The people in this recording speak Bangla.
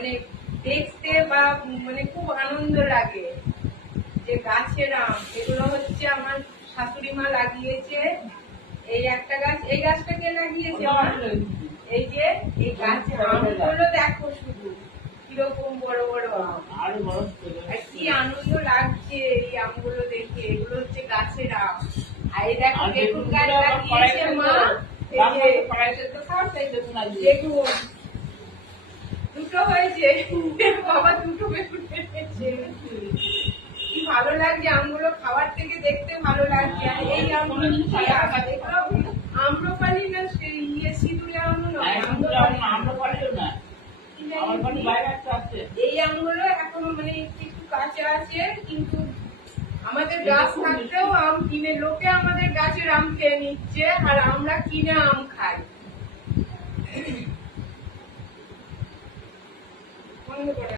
মানে দেখতে বা মানে খুব আনন্দ লাগে যে গাছের আম। এগুলো হচ্ছে আমার শাশুড়ি মা লাগিয়েছে। এই একটা গাছ, এই গাছটা কে লাগিয়েছে? এই যে এই গাছে আমগুলো দেখো শুধু কিরকম বড় বড় আম, আর কি আনন্দ লাগছে এই আমগুলো দেখে। এগুলো হচ্ছে গাছের আম। আর এই দেখো বেগুন গাছ লাগিয়েছে মা, দেখুন দুটো হয়েছে বাবা, দুটো বেগুন হয়েছে। কি ভালো লাগছে আমগুলো খাওয়ার থেকে, দেখতে ভালো লাগছে। আর এই আমগুলো আম্রপালি না সিঁদুরে আম নয়, এই আমগুলো এখনো মানে একটু কাঁচা আছে, কিন্তু আমাদের গাছ থাকতেও আম কিনে, লোকে আমাদের গাছের আম খেয়ে নিচ্ছে আর আমরা কিনে আম খাই। বন্ধ করে